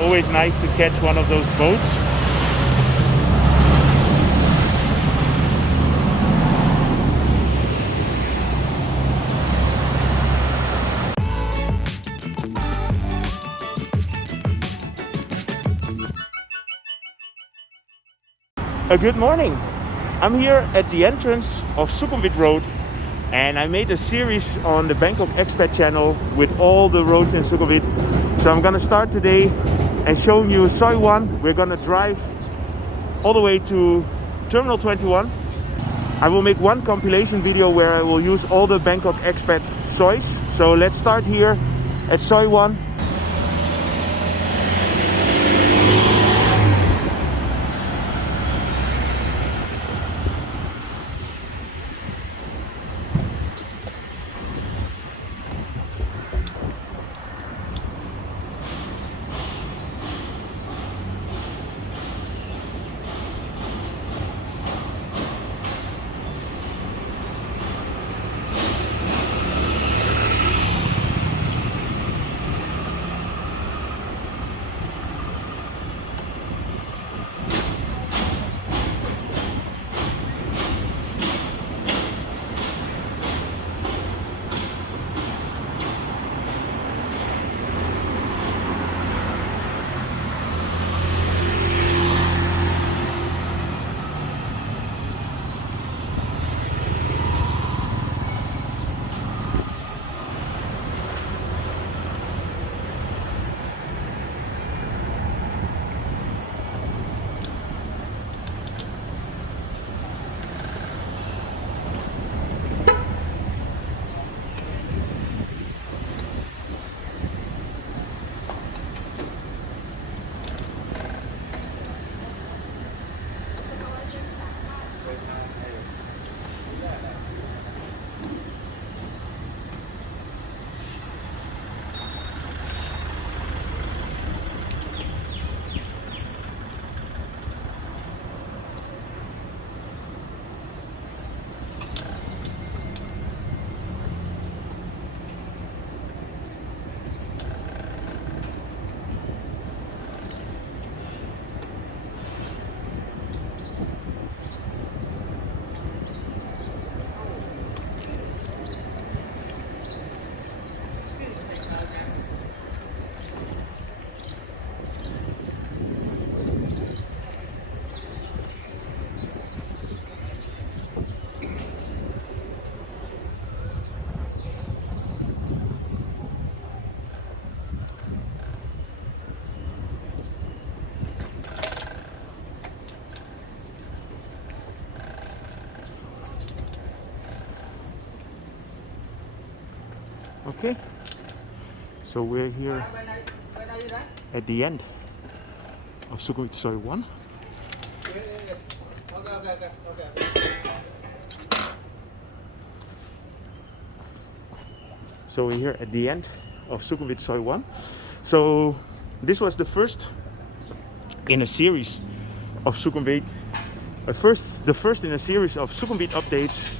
always nice to catch one of those boats. Good morning. I'm here at the entrance of Sukhumvit Road, and I made a series on the Bangkok Expat channel with all the roads in Sukhumvit. So I'm gonna start today and showing you Soi 1. We're gonna drive all the way to Terminal 21. I will make one compilation video where I will use all the Bangkok Expat Sois. So let's start here at Soi 1. Okay, so we're here at the end of Sukhumvit Soi 1. So we're here at the end of Sukhumvit Soi 1. So this was the first in a series of Sukhumvit, the first in a series of Sukhumvit updates.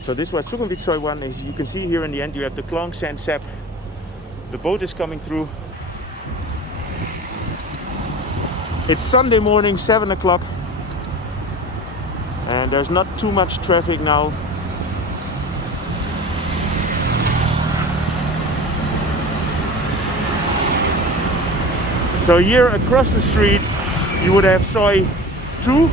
So this was Sukhumvit Soi 1. As you can see here in the end, you have the Klong Sand Sap. The boat is coming through. It's Sunday morning, 7 o'clock. And there's not too much traffic now. So here across the street, you would have Soi 2.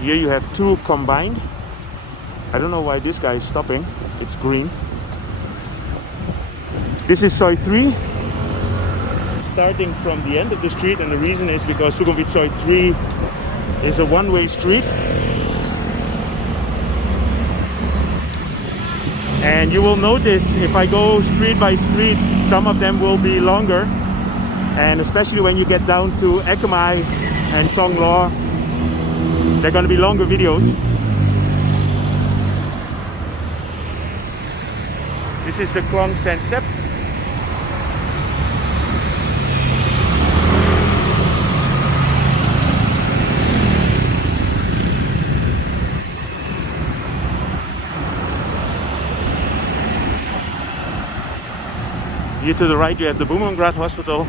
Here you have two combined. I don't know why this guy is stopping. It's green. This is Soi 3. Starting from the end of the street, and the reason is because Sukhumvit Soi 3 is a one-way street. And you will notice if I go street by street, some of them will be longer. And especially when you get down to Ekamai and Thong Lo, they're going to be longer videos. This is the Klong San Sep. Here to the right you have the Bumangrat Hospital.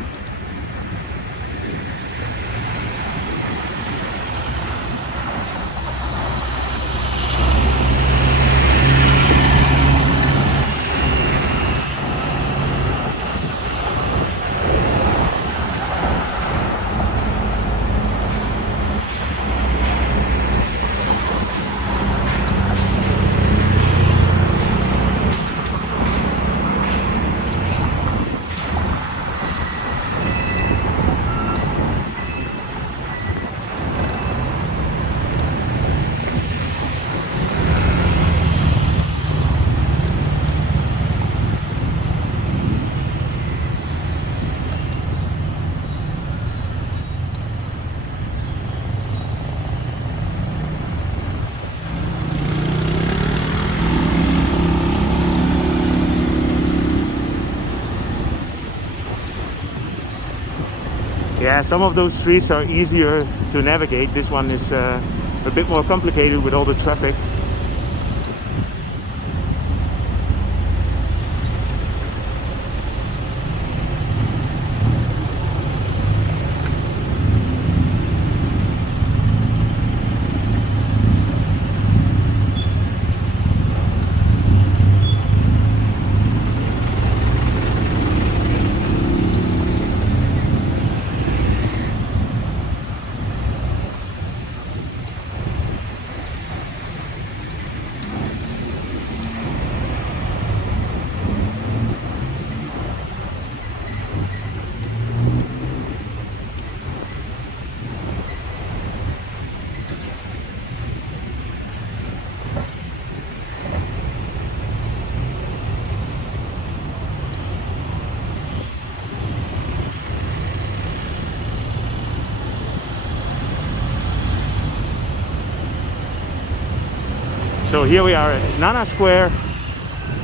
Yeah, some of those streets are easier to navigate. This one is a bit more complicated with all the traffic. So here we are at Nana Square,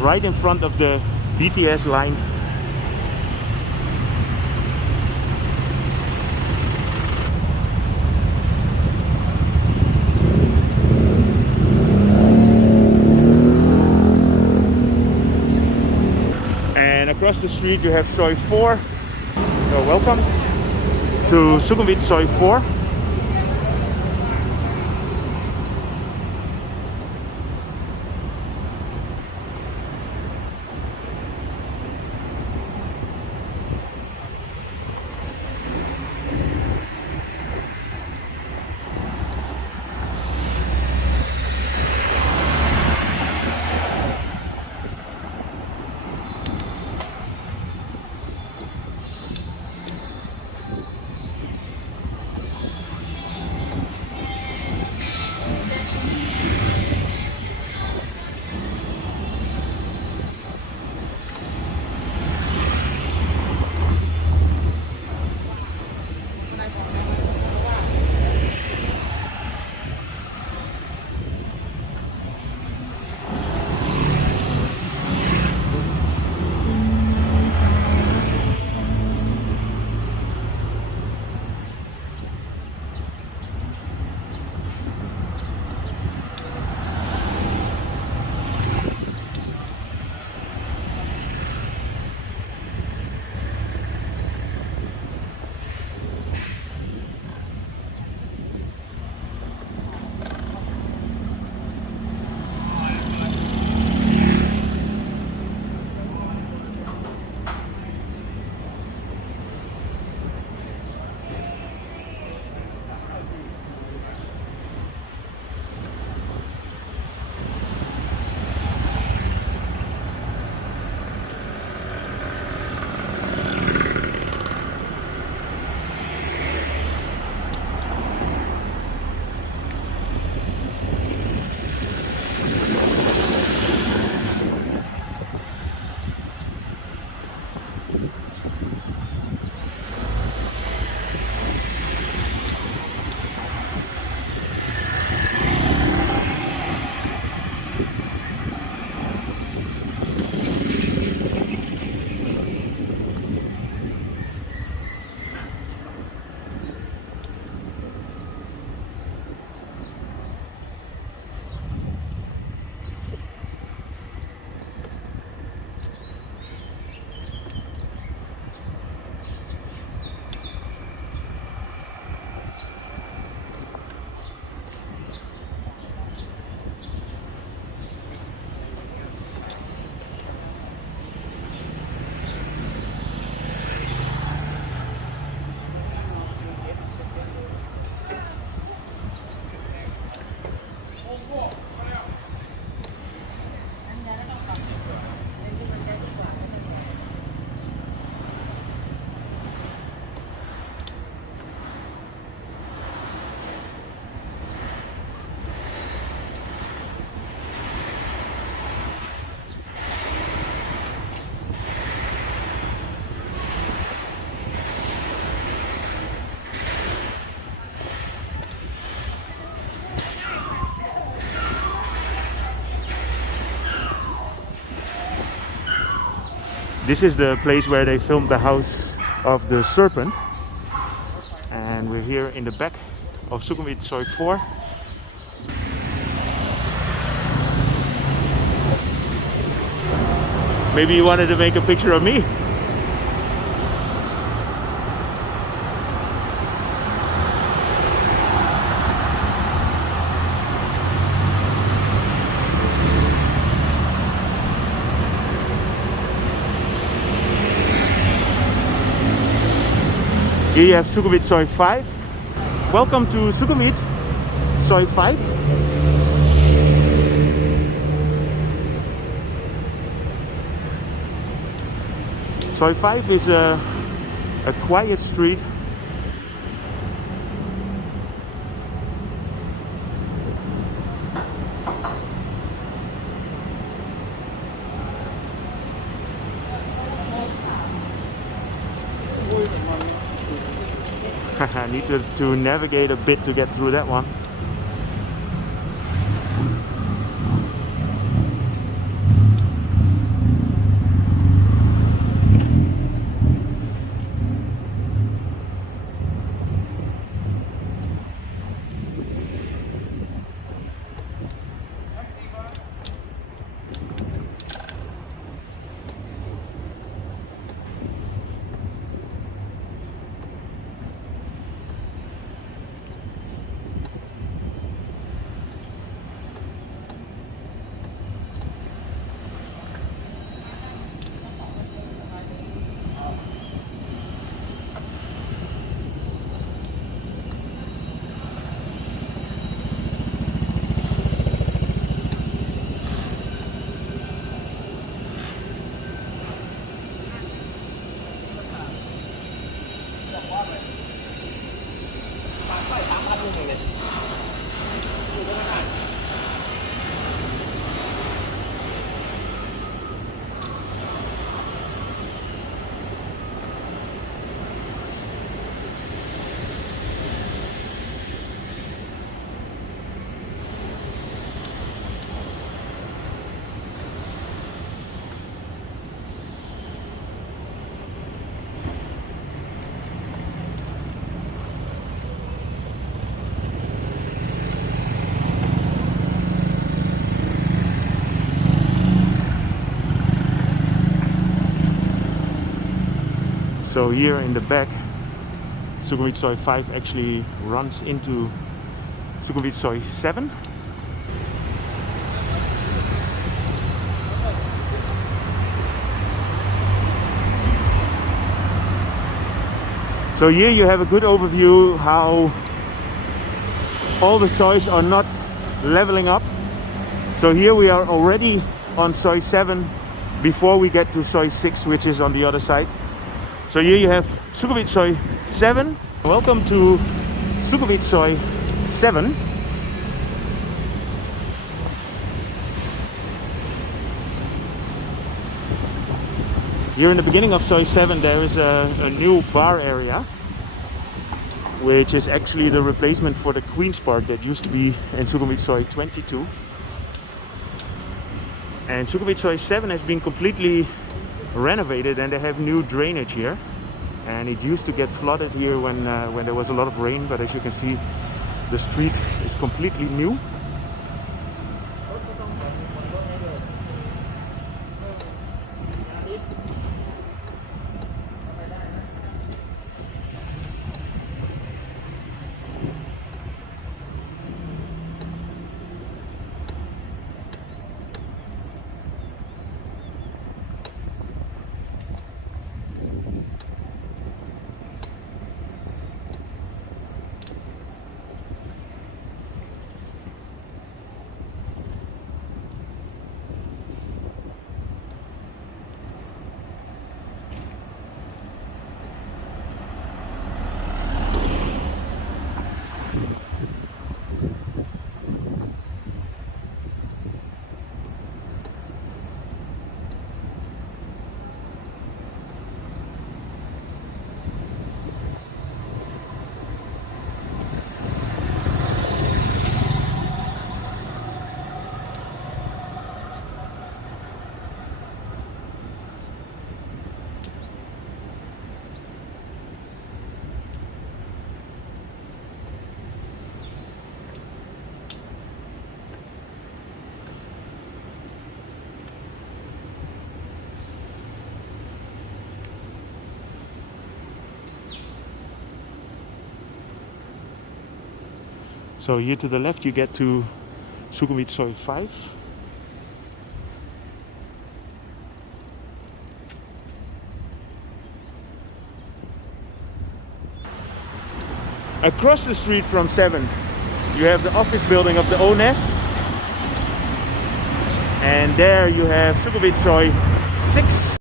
right in front of the BTS line. And across the street you have Soi 4. So welcome to Sukhumvit Soi 4. This is the place where they filmed the house of the serpent. And we're here in the back of Sukhumvit Soi 4. Maybe you wanted to make a picture of me. Here you have Sukhumvit Soi 5. Welcome to Sukhumvit Soi 5. Soi 5 is a quiet street. I need to navigate a bit to get through that one. So here in the back, Sukhumvit Soi 5 actually runs into Sukhumvit Soi 7. So here you have a good overview how all the sois are not leveling up. So here we are already on Soi 7 before we get to Soi 6, which is on the other side. So here you have Sukhumvit Soi 7. Welcome to Sukhumvit Soi 7. Here in the beginning of Soi 7 there is a new bar area, which is actually the replacement for the Queen's Park that used to be in Sukhumvit Soi 22. And Sukhumvit Soi 7 has been completely renovated and they have new drainage here. And it used to get flooded here when there was a lot of rain, but as you can see, the street is completely new. So here to the left you get to Sukhumvit Soi 5. Across the street from 7 you have the office building of the ONES, and there you have Sukhumvit Soi 6.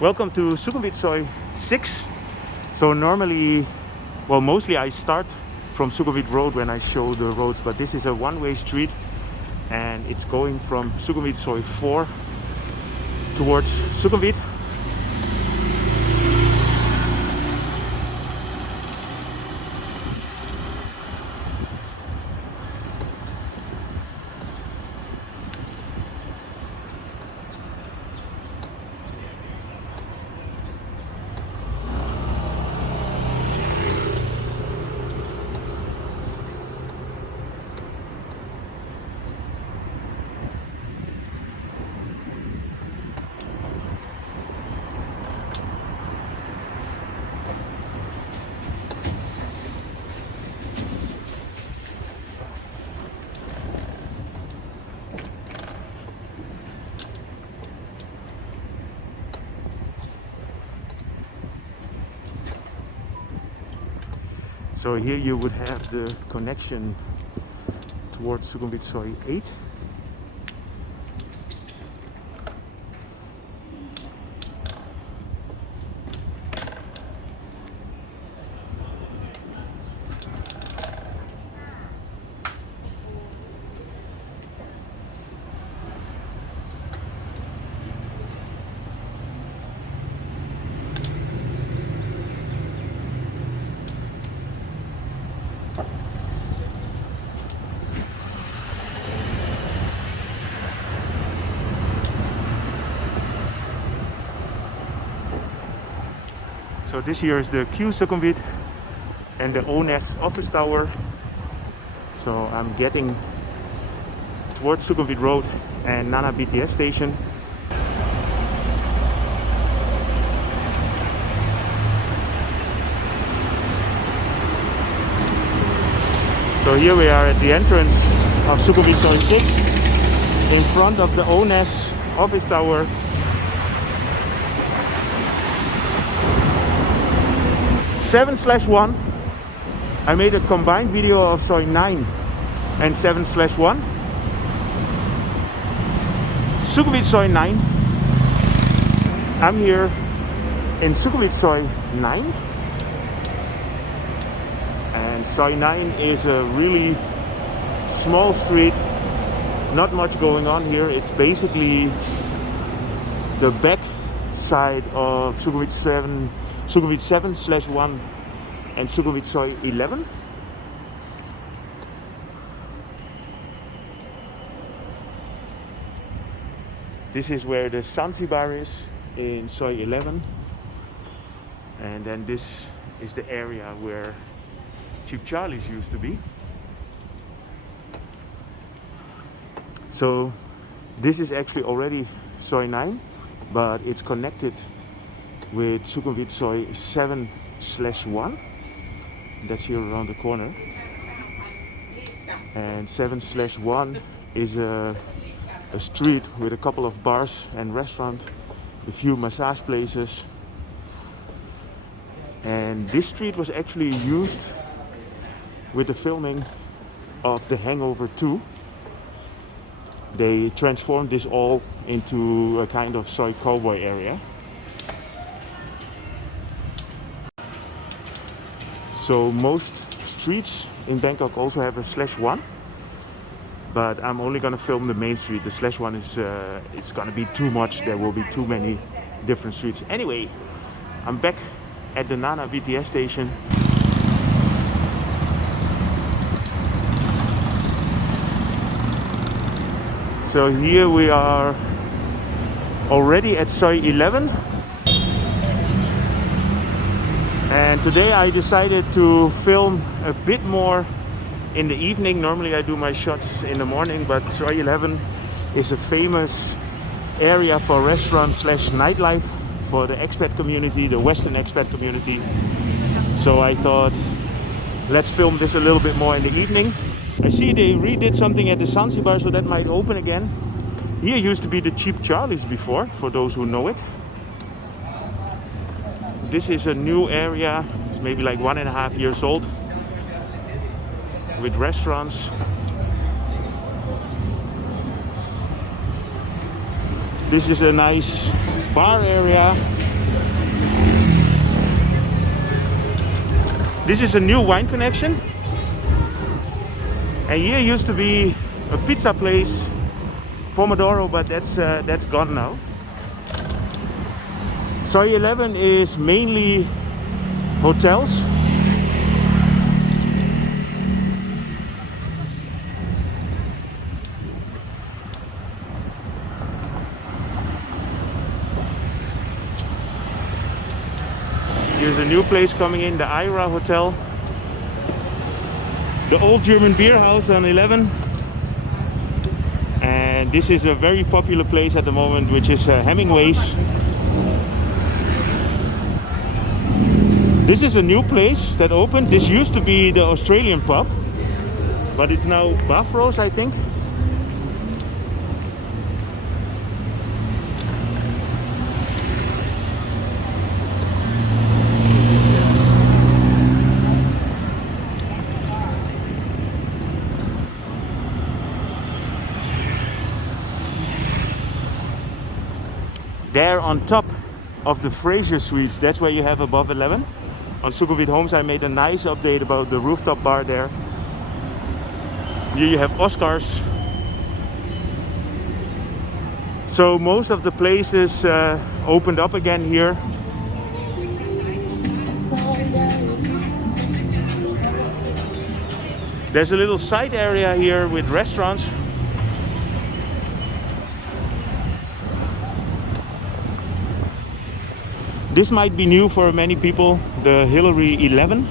Welcome to Sukhumvit Soi 6. So normally, well, mostly I start from Sukhumvit Road when I show the roads, but this is a one-way street and it's going from Sukhumvit Soi 4 towards Sukhumvit. So here you would have the connection towards Sukhumvit Soi 8. So this here is the Q Sukhumvit and the ONES office tower. So I'm getting towards Sukhumvit Road and Nana BTS station. So here we are at the entrance of Sukhumvit Soi 6 in front of the ONES office tower. (7/1). I made a combined video of Soi 9 and 7/1. Sukhumvit Soi 9. I'm here in Sukhumvit Soi 9. And Soi 9 is a really small street, not much going on here. It's basically the back side of Sukhumvit 7/1 and Sukhumvit Soi 11. This is where the Zanzibar is in Soi 11, and then this is the area where Cheap Charlie's used to be. So this is actually already Soi 9, but it's connected with Sukhumvit Soi 7/1. That's here around the corner. And 7/1 is a street with a couple of bars and restaurants, a few massage places. And this street was actually used with the filming of The Hangover 2. They transformed this all into a kind of Soi cowboy area. So most streets in Bangkok also have a /1, but I'm only gonna film the main street. The /1 is it's gonna be too much. There will be too many different streets. Anyway, I'm back at the Nana BTS station. So here we are already at Soi 11. And today I decided to film a bit more in the evening. Normally I do my shots in the morning, but Soi 11 is a famous area for restaurants / nightlife for the expat community, the Western expat community. So I thought let's film this a little bit more in the evening. I see they redid something at the Zanzibar, so that might open again. Here used to be the Cheap Charlie's before, for those who know it. This is a new area, it's maybe like 1.5 years old, with restaurants. This is a nice bar area. This is a new wine connection. And here used to be a pizza place, Pomodoro, but that's gone now. Soi 11 is mainly hotels. Here's a new place coming in, the Ira Hotel. The old German beer house on 11. And this is a very popular place at the moment, which is Hemingway's. This is a new place that opened. This used to be the Australian pub, but it's now Buffalo's, I think. There on top of the Fraser Suites, that's where you have above 11. On Sukhumvit Homes I made a nice update about the rooftop bar there. Here you have Oscar's. So most of the places opened up again here. There's a little side area here with restaurants. This might be new for many people, the Hillary 11.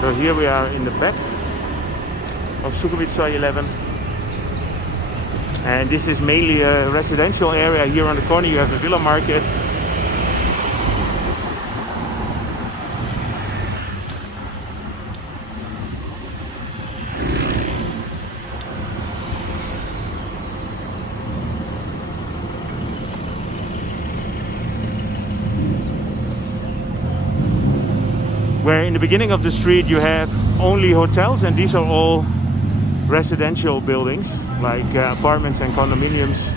So here we are in the back of Sukhumvit Soi 11. And this is mainly a residential area. Here on the corner you have the villa market. Where in the beginning of the street you have only hotels, and these are all residential buildings like apartments and condominiums.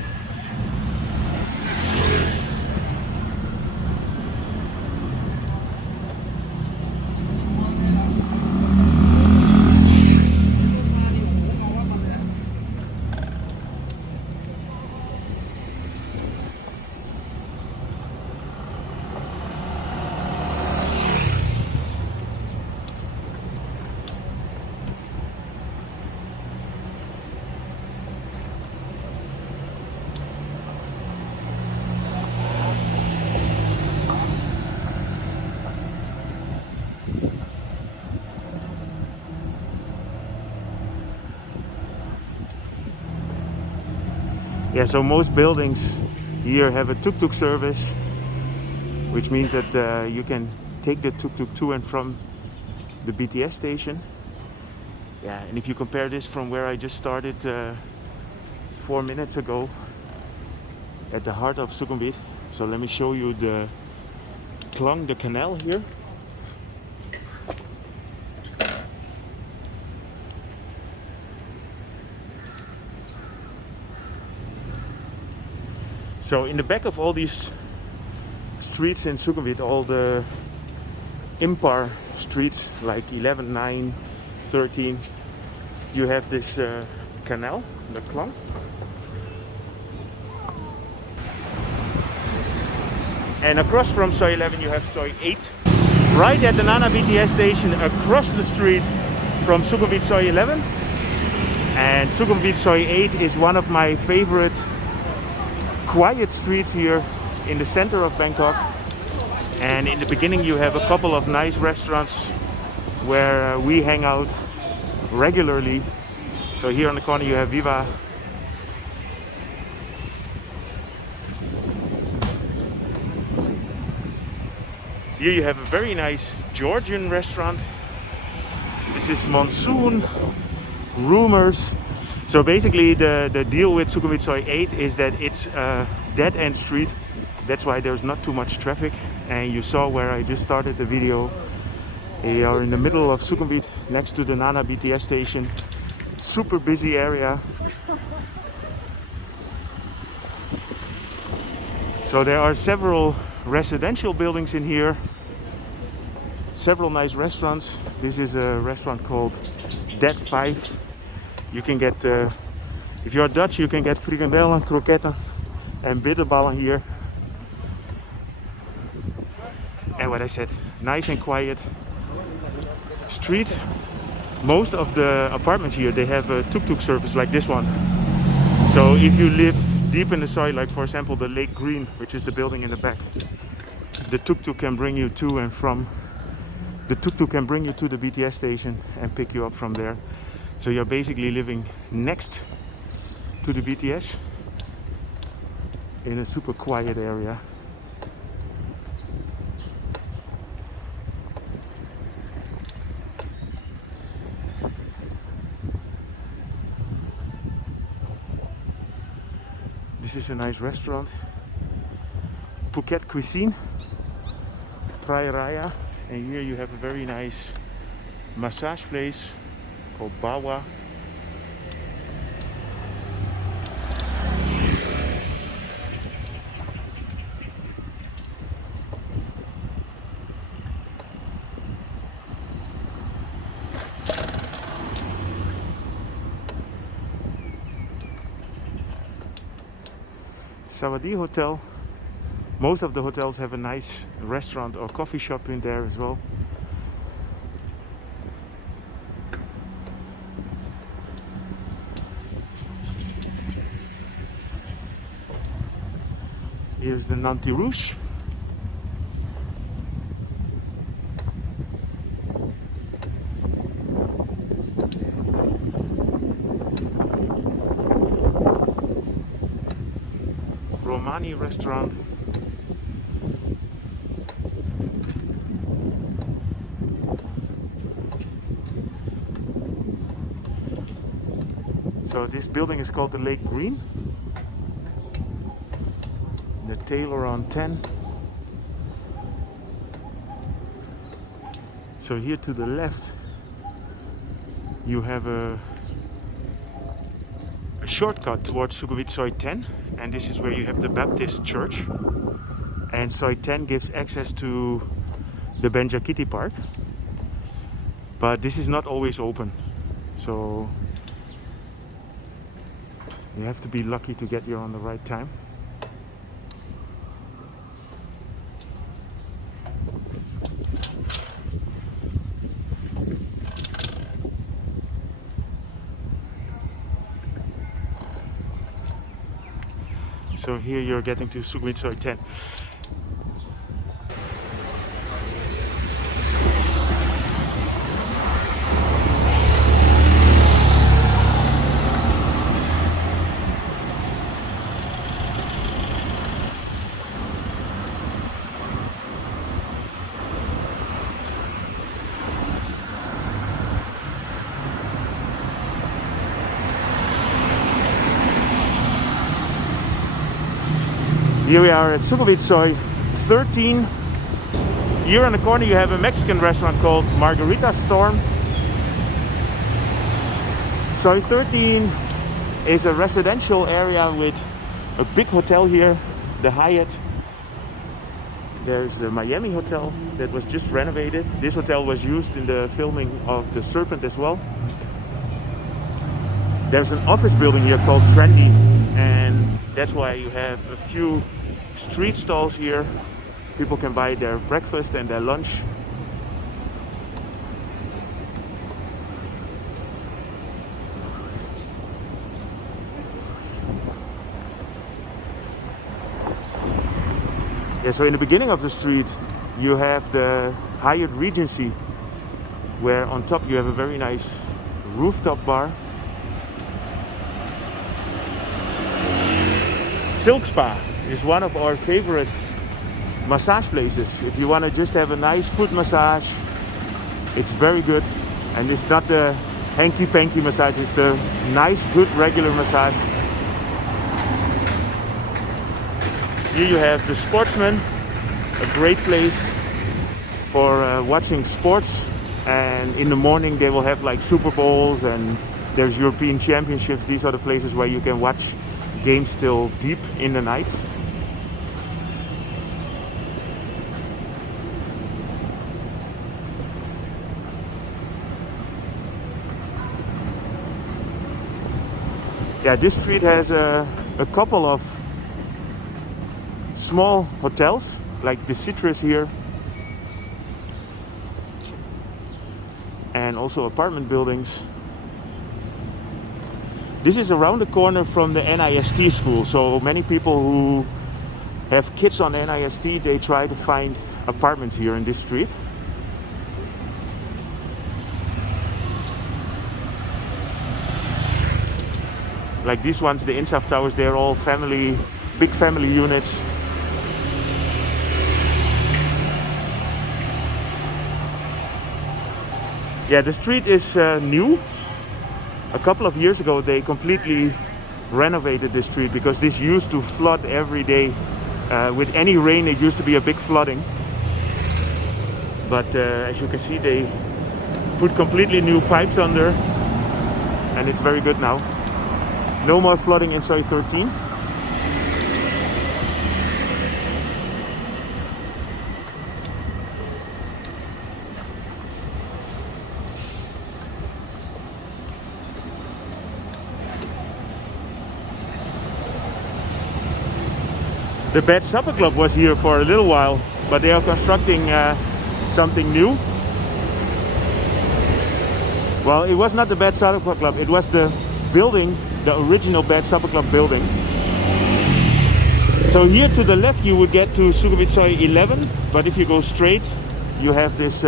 Yeah, so most buildings here have a tuk-tuk service, which means that you can take the tuk-tuk to and from the BTS station. Yeah, and if you compare this from where I just started 4 minutes ago at the heart of Sukhumvit. So let me show you the Klong, the canal here. So in the back of all these streets in Sukhumvit, all the impar streets like 11, 9, 13, you have this canal, the Klong. And across from Soi 11 you have Soi 8. Right at the Nana BTS station across the street from Sukhumvit Soi 11. And Sukhumvit Soi 8 is one of my favorite quiet streets here in the center of Bangkok. And in the beginning you have a couple of nice restaurants where we hang out regularly. So here on the corner you have Viva. Here you have a very nice Georgian restaurant. This is Monsoon, Rumors. So basically the deal with Sukhumvit Soi 8 is that it's a dead-end street. That's why there's not too much traffic. And you saw where I just started the video. We are in the middle of Sukhumvit, next to the Nana BTS station. Super busy area. So there are several residential buildings in here. Several nice restaurants. This is a restaurant called Dead 5. You can get, if you're Dutch, you can get frikandellen, kroketten and bitterballen here. And what I said, nice and quiet street. Most of the apartments here, they have a tuk-tuk service like this one. So if you live deep in the Soi, like for example the Lake Green, which is the building in the back, the tuk-tuk can bring you to and from. The tuk-tuk can bring you to the BTS station and pick you up from there. So you're basically living next to the BTS in a super quiet area. This is a nice restaurant. Phuket cuisine, Prai Raya. And here you have a very nice massage place called Bawa. Sawadee Hotel. Most of the hotels have a nice restaurant or coffee shop in there as well. Here's the Nanti Rouge. Romani restaurant. So this building is called the Lake Green. The Taylor on 10. So here to the left you have a shortcut towards Sukhumvit Soi 10, and this is where you have the Baptist church, and Soi 10 gives access to the Benjakiti Park, but this is not always open, so you have to be lucky to get here on the right time. So here you're getting to Sukhumvit Soi 10. Here we are at Sukhumvit Soi 13. Here on the corner you have a Mexican restaurant called Margarita Storm. Soi 13 is a residential area with a big hotel here, the Hyatt. There's the Miami Hotel that was just renovated. This hotel was used in the filming of The Serpent as well. There's an office building here called Trendy, and that's why you have a few street stalls here. People can buy their breakfast and their lunch. Yeah, so in the beginning of the street, you have the Hyatt Regency, where on top you have a very nice rooftop bar. Silk Spa is one of our favorite massage places. If you want to just have a nice foot massage, it's very good. And it's not the hanky-panky massage, it's the nice, good, regular massage. Here you have the Sportsman, a great place for watching sports. And in the morning they will have like Super Bowls and there's European Championships. These are the places where you can watch games till deep in the night. Yeah, this street has a couple of small hotels, like the Citrus here, and also apartment buildings. This is around the corner from the NIST school, so many people who have kids on NIST, they try to find apartments here in this street. Like these ones, the Insaf Towers, they're all family, big family units. Yeah, the street is new. A couple of years ago they completely renovated this street because this used to flood every day. With any rain it used to be a big flooding. But as you can see, they put completely new pipes under and it's very good now. No more flooding in Soi 13. The Bad Supper Club was here for a little while, but they are constructing something new. Well, it was not the Bad Supper Club, it was the building, the original Bad Supper Club building. So here to the left you would get to Sukhumvit Soi 11, but if you go straight you have this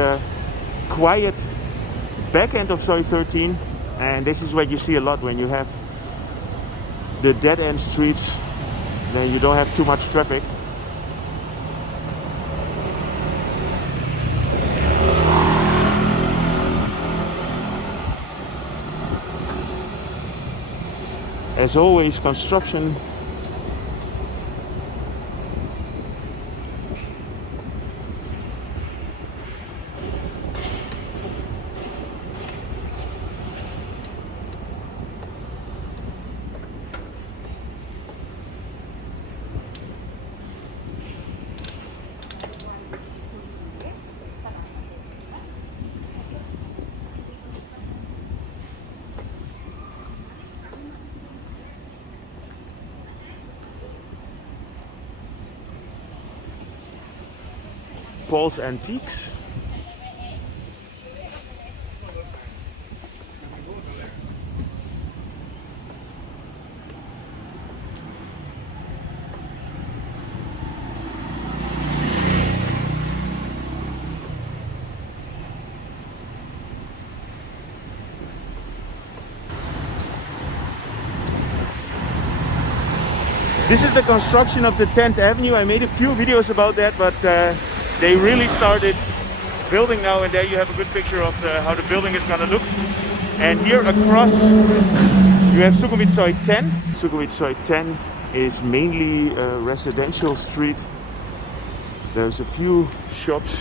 quiet back end of Soi 13, and this is what you see a lot when you have the dead end streets. Then you don't have too much traffic. As always, construction. Paul's Antiques. This is the construction of the 10th Avenue. I made a few videos about that, but they really started building now, and there you have a good picture of how the building is gonna look. And here across you have Sukhumvit Soi 10. Sukhumvit Soi 10 is mainly a residential street. There's a few shops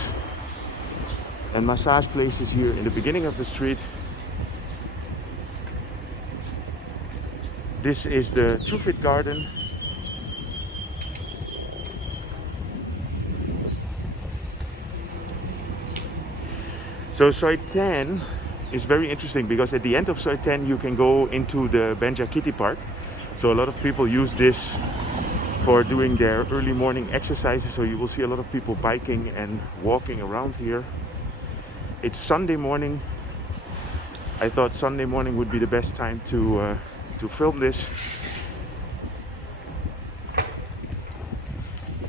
and massage places here in the beginning of the street. This is the Chufit Garden. So Soi 10 is very interesting because at the end of Soi 10 you can go into the Banja Kitty Park. So a lot of people use this for doing their early morning exercises. So you will see a lot of people biking and walking around here. It's Sunday morning. I thought Sunday morning would be the best time to film this.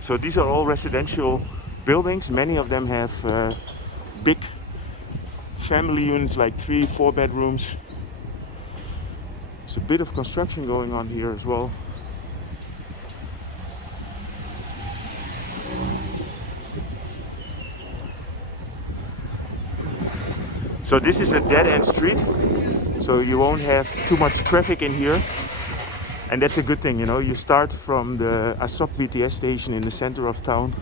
So these are all residential buildings. Many of them have big family units, like 3-4 bedrooms. There's a bit of construction going on here as well. So this is a dead-end street, so you won't have too much traffic in here. And that's a good thing, you know. You start from the Asok BTS station in the center of town.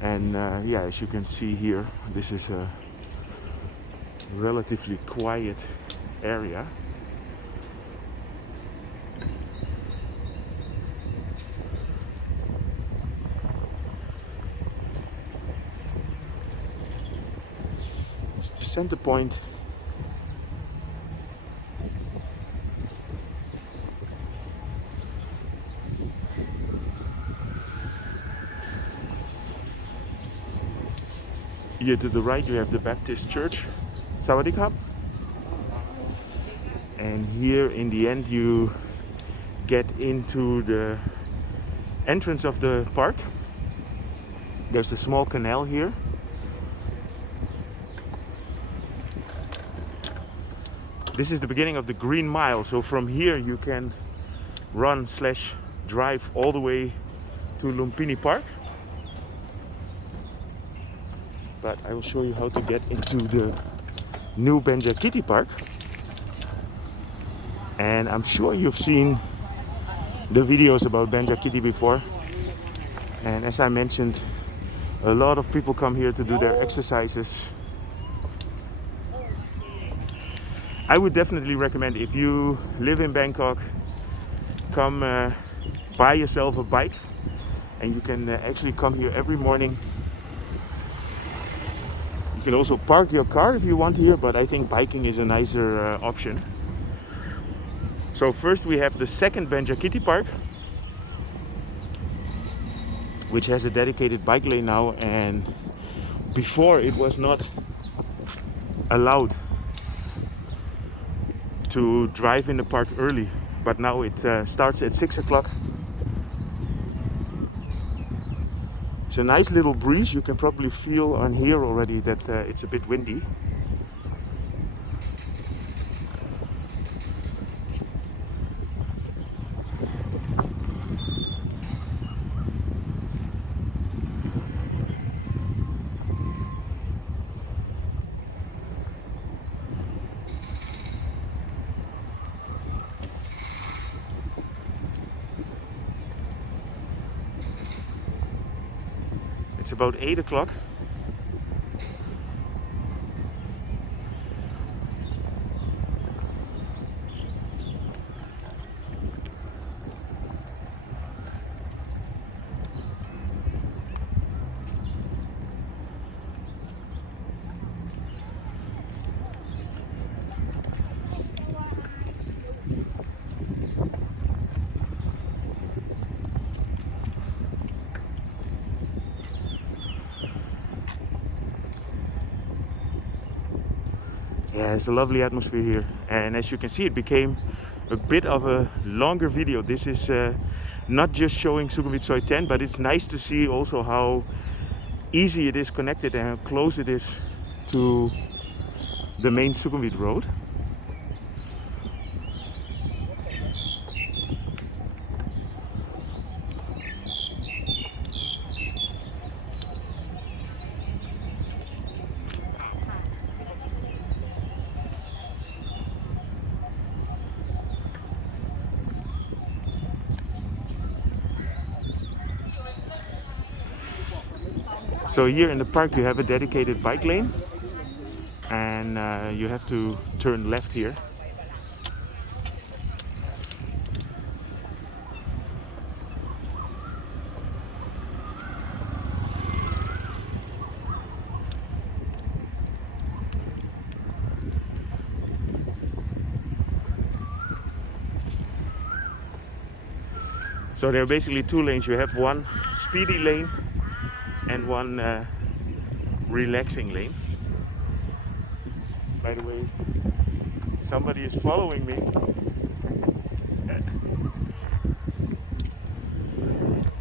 And yeah, as you can see here, this is a relatively quiet area. It's the center point. Here to the right you have the Baptist Church. Sawadee. And here in the end you get into the entrance of the park. There's a small canal here. This is the beginning of the Green Mile, so from here you can run/drive all the way to Lumpini Park. But I will show you how to get into the new Benjakiti Park. And I'm sure you've seen the videos about Benjakiti before. And as I mentioned, a lot of people come here to do their exercises. I would definitely recommend, if you live in Bangkok, come buy yourself a bike, and you can actually come here every morning. You can also park your car if you want here, but I think biking is a nicer option. So first we have the second Benjakiti Park, which has a dedicated bike lane now, and before it was not allowed to drive in the park early, but now it starts at 6 o'clock. It's a nice little breeze. You can probably feel on here already that it's a bit windy. It's about 8 o'clock. Yeah, it's a lovely atmosphere here, and as you can see, it became a bit of a longer video. This is not just showing Sukhumvit Soi 10, but it's nice to see also how easy it is connected and how close it is to the main Sukhumvit Road. So here in the park you have a dedicated bike lane, and you have to turn left here. So there are basically two lanes. You have one speedy lane and one relaxing lane. By the way, somebody is following me.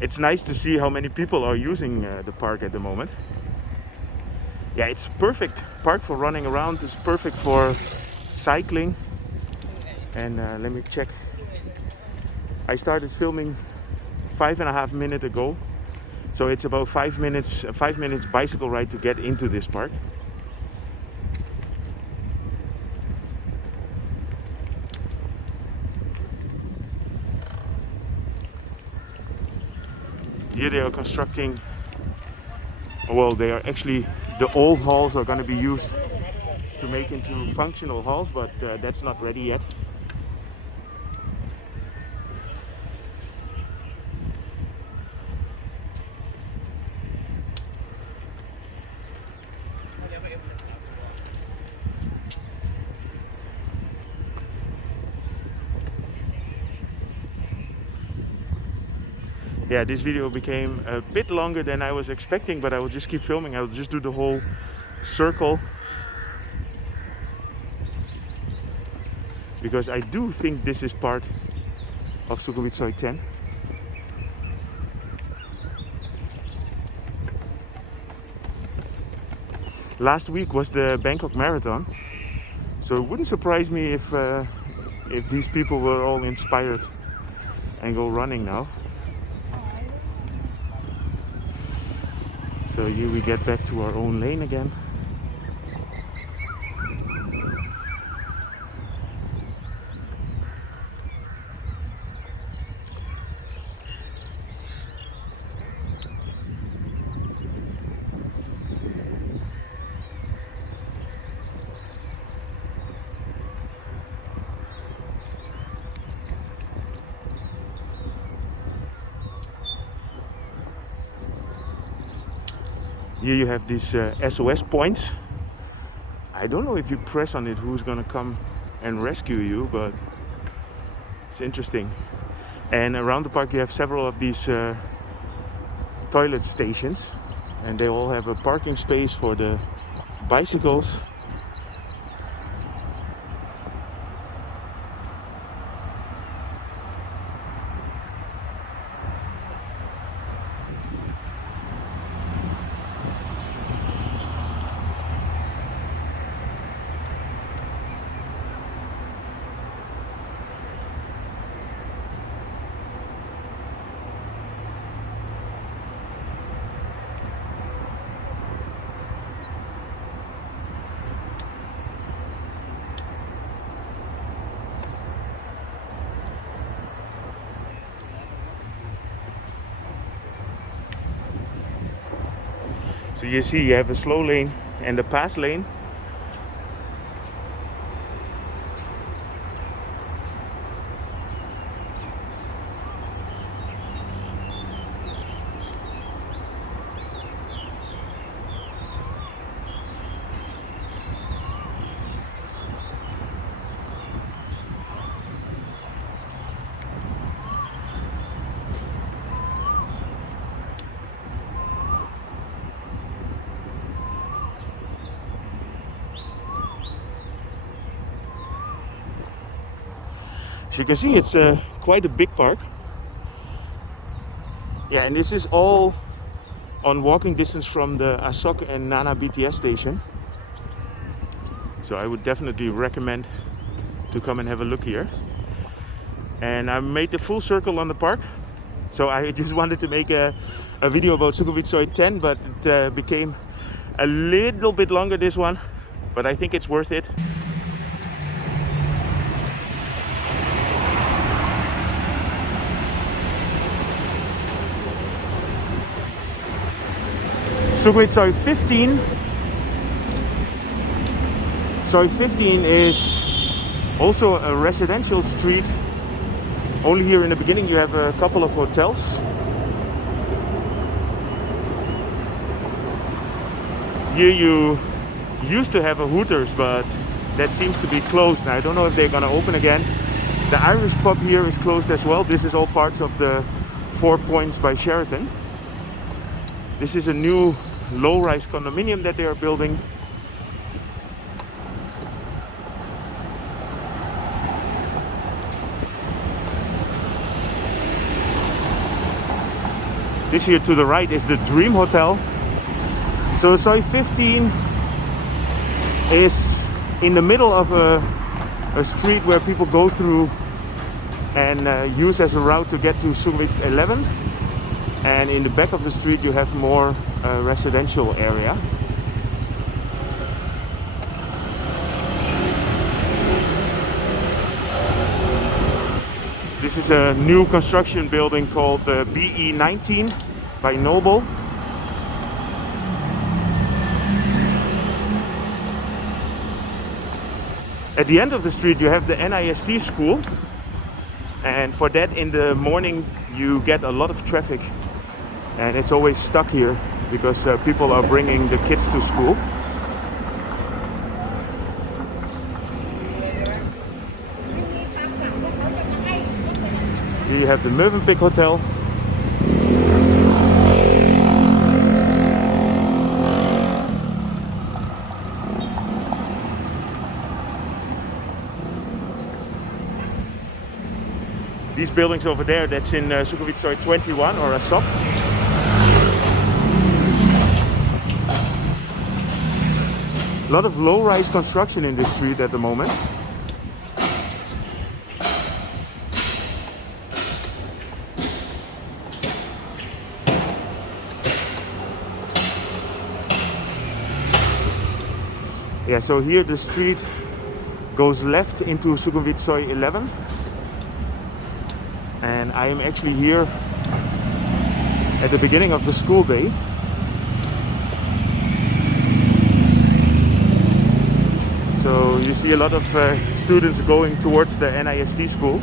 it's nice to see how many people are using the park at the moment. Yeah, it's perfect park for running around. It's perfect for cycling. And let me check. I started filming 5.5 minutes ago, so it's about 5 minutes, a 5 minutes bicycle ride to get into this park. Here they are constructing, well, they are actually, the old halls are going to be used to make into functional halls, but that's not ready yet. Yeah, this video became a bit longer than I was expecting, but I will just keep filming. I will just do the whole circle, because I do think this is part of Sukhumvit Soi 10. Last week was the Bangkok Marathon, so it wouldn't surprise me if these people were all inspired and go running now. So here we get back to our own lane again. Here you have these SOS points. I don't know if you press on it who's gonna come and rescue you, but it's interesting. And around the park you have several of these toilet stations, and they all have a parking space for the bicycles. So you see you have a slow lane and a fast lane. As you can see, it's quite a big park. Yeah, and this is all on walking distance from the Asok and Nana BTS station. So I would definitely recommend to come and have a look here. And I made the full circle on the park. So I just wanted to make a video about Sukhumvit Soi 10, but it became a little bit longer, this one. But I think it's worth it. Sukhumvit Soi 15. Soi 15 is also a residential street. Only here in the beginning you have a couple of hotels. Here you used to have a Hooters, but that seems to be closed now. I don't know if they're gonna open again. The Irish pub here is closed as well. This is all parts of the 4 Points by Sheraton. This is a new low-rise condominium that they are building. This here to the right is the Dream Hotel. So Soi 15 is in the middle of a street where people go through and use as a route to get to Sukhumvit 11. And in the back of the street you have more residential area. This is a new construction building called the BE19 by Noble. At the end of the street you have the NIST school, and for that in the morning you get a lot of traffic, and it's always stuck here because people are bringing the kids to school. Here you have the Mövenpick Hotel. These buildings over there, that's in Sukhumvit Soi 21 or Asok. A lot of low-rise construction in this street at the moment. Yeah, so here the street goes left into Sukhumvit Soi 11. And I am actually here at the beginning of the school day. So you see a lot of students going towards the NIST school.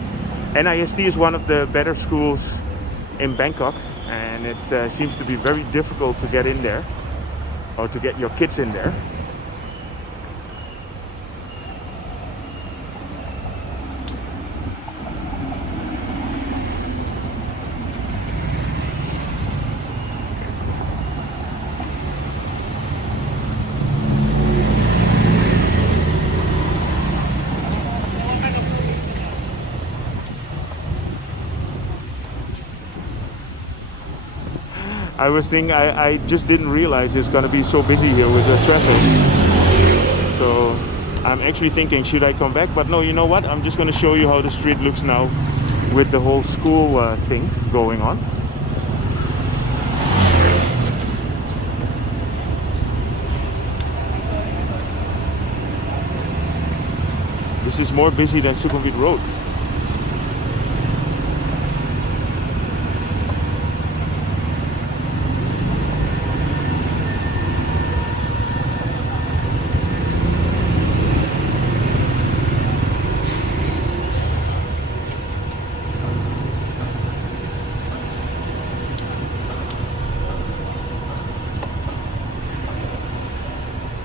NIST is one of the better schools in Bangkok, and it seems to be very difficult to get in there, or to get your kids in there. I was thinking, I just didn't realize it's gonna be so busy here with the traffic. So I'm actually thinking, should I come back? But no, you know what? I'm just gonna show you how the street looks now with the whole school thing going on. This is more busy than Sukhumvit Road.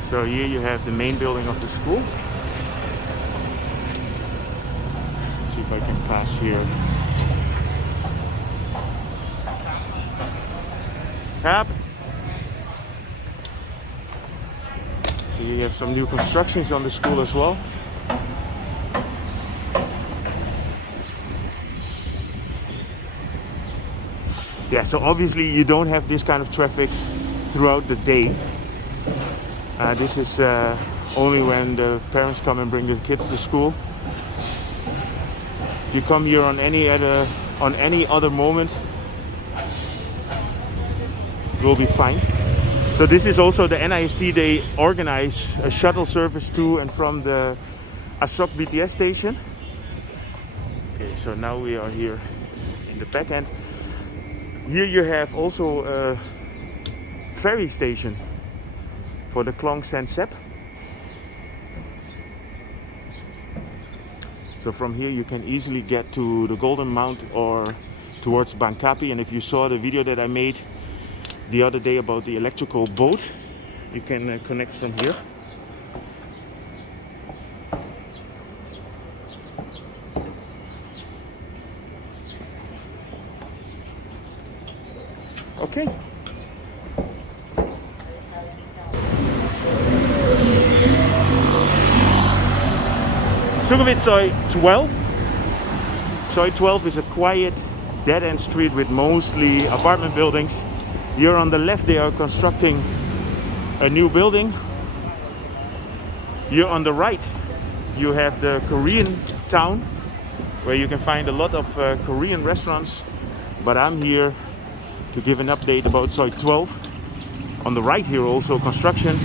So here you have the main building of the school. Let's see if I can pass here. Cap. So you have some new constructions on the school as well. Yeah, so obviously you don't have this kind of traffic throughout the day. This is only when the parents come and bring the kids to school. If you come here on any other moment, it will be fine. So this is also the NIST. They organize a shuttle service to and from the Asok BTS station. Okay, so now we are here in the back end. Here you have also a ferry station for the Klong San Sep. So from here you can easily get to the Golden Mount or towards Bangkapi. And if you saw the video that I made the other day about the electrical boat, you can connect from here. Okay. Sukhumvit Soi 12. Soi 12 is a quiet dead-end street with mostly apartment buildings. Here on the left they are constructing a new building. Here on the right you have the Korean town where you can find a lot of Korean restaurants. But I'm here to give an update about Soi 12. On the right here also construction.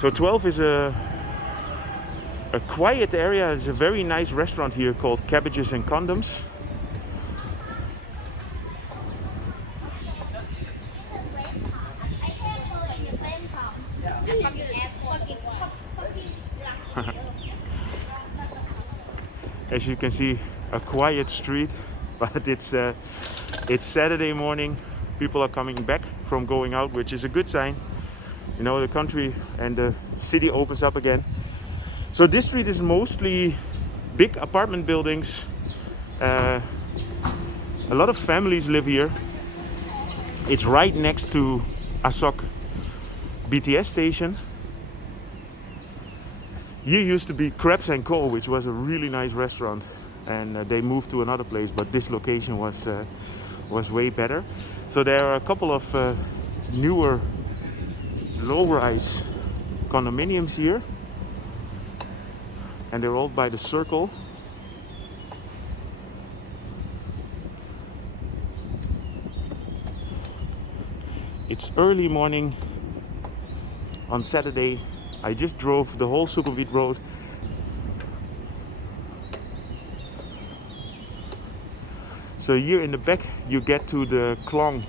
So 12 is a quiet area. There's a very nice restaurant here called Cabbages and Condoms. As you can see, a quiet street, but it's Saturday morning. People are coming back from going out, which is a good sign. You know, the country and the city opens up again. So this street is mostly big apartment buildings. A lot of families live here. It's right next to Asok BTS station. Here used to be Crabs and Co, which was a really nice restaurant, and they moved to another place, but this location was way better. So there are a couple of newer low-rise condominiums here, and they're all by the circle. It's early morning on Saturday. I just drove the whole Sukhumvit Road. So here in the back you get to the Klong,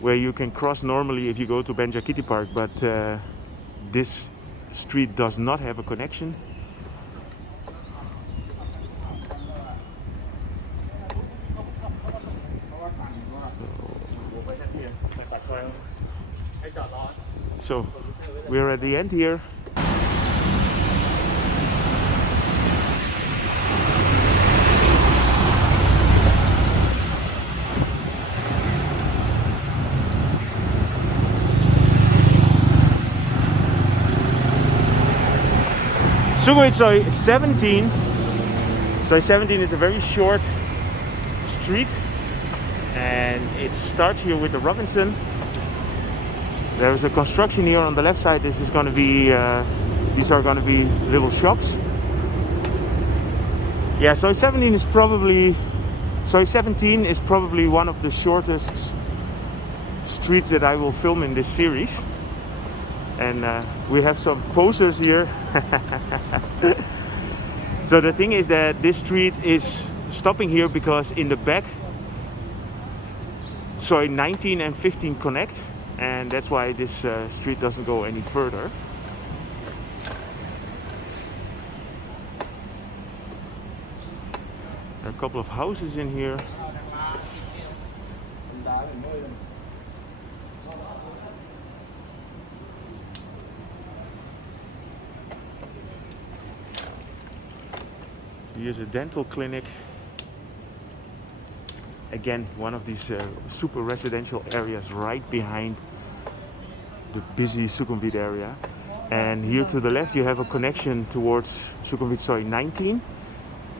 where you can cross normally if you go to Benjakiti Park, but this street does not have a connection. So we're at the end here. Sukhumvit Soi 17. Soi 17 is a very short street, and it starts here with the Robinson. There's a construction here on the left side. This is going to be, these are going to be little shops. Yeah, Soi 17 is probably one of the shortest streets that I will film in this series. And we have some posters here. So the thing is that this street is stopping here because in the back Soi 19 and 15 connect, and that's why this street doesn't go any further. There are a couple of houses in here. Here's a dental clinic. Again, one of these super residential areas right behind the busy Sukhumvit area. And here to the left you have a connection towards Sukhumvit Soi 19,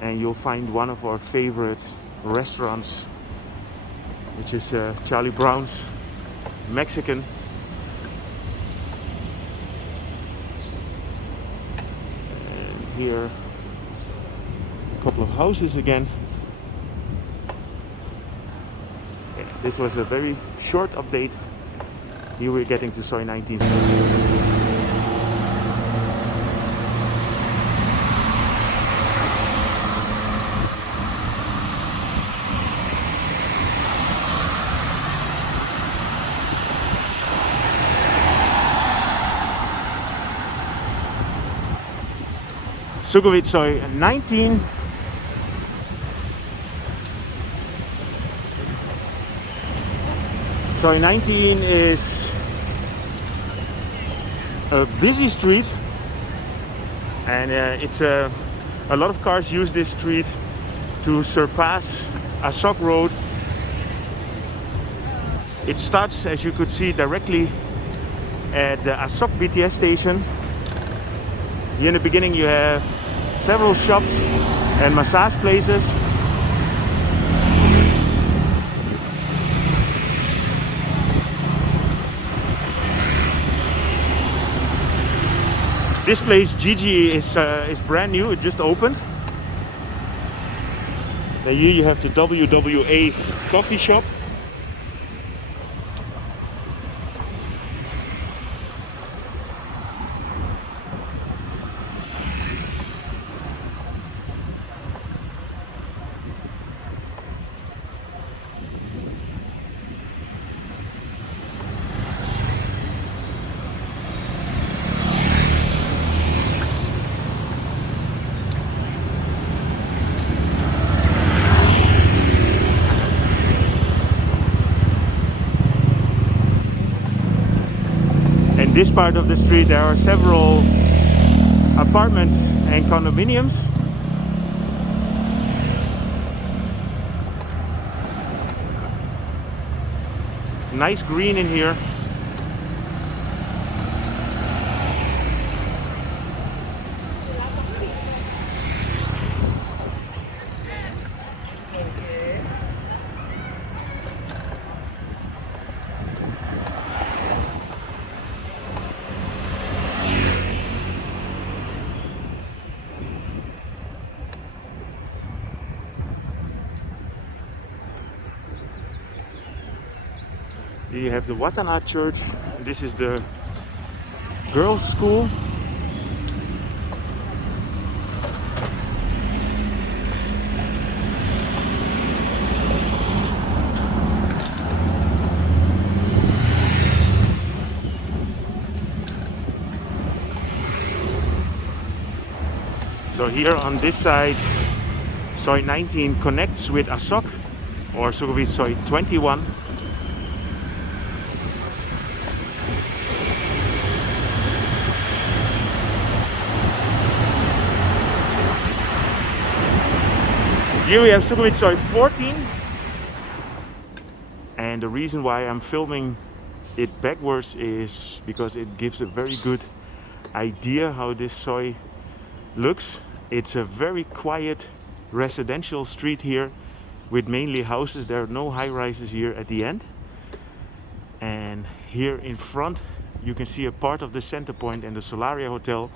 and you'll find one of our favorite restaurants, which is Charlie Brown's Mexican. And here a couple of houses again. This was a very short update. Here we're getting to Soi 19. Sukhumvit Soi 19. Soi 19 is a busy street, and it's a lot of cars use this street to surpass Asoke Road. It starts, as you could see, directly at the Asok BTS station. Here in the beginning you have several shops and massage places. This place, Gigi, is brand new. It just opened. Then here you have the WWA coffee shop. In this part of the street there are several apartments and condominiums. Nice green in here. You have the Watana Church. This is the girls' school. So here on this side, Soi 19 connects with Asok, or Sukhumvit Soi 21. Here we have Sukhumvit Soi 14, and the reason why I'm filming it backwards is because it gives a very good idea how this Soi looks. It's a very quiet residential street here with mainly houses. There are no high-rises here at the end, and here in front you can see a part of the center point and the Solaria Hotel,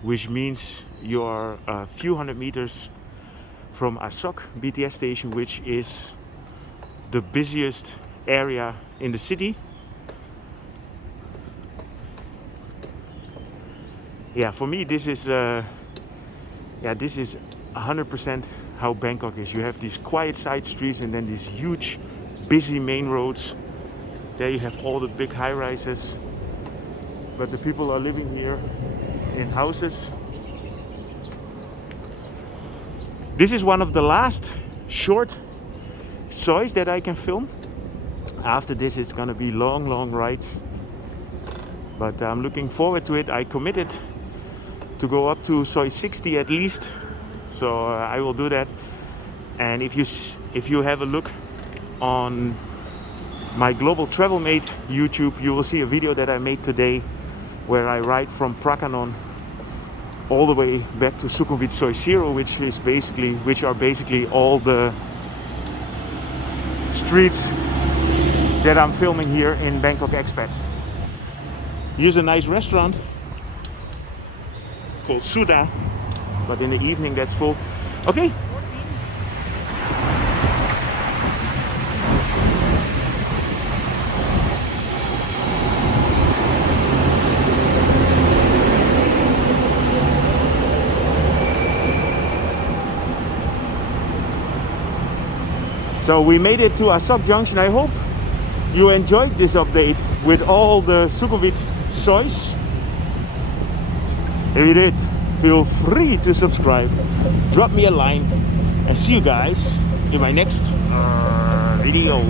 which means you are a few hundred meters from Asok BTS station, which is the busiest area in the city. Yeah, for me this is 100% how Bangkok is. You have these quiet side streets and then these huge busy main roads. There you have all the big high-rises, but the people are living here in houses. This is one of the last short Sois that I can film. After this it's gonna be long rides, but I'm looking forward to it. I committed to go up to Soi 60 at least, so I will do that. And if you have a look on my Global Travel Mate YouTube, you will see a video that I made today where I ride from Prakanon all the way back to Sukhumvit Soi 0, which are basically all the streets that I'm filming here in Bangkok Expat. Here's a nice restaurant called Suda, but in the evening that's full. Okay. So we made it to Asoke Junction. I hope you enjoyed this update with all the Sukhumvit Sois. If you did, feel free to subscribe, drop me a line, and see you guys in my next video.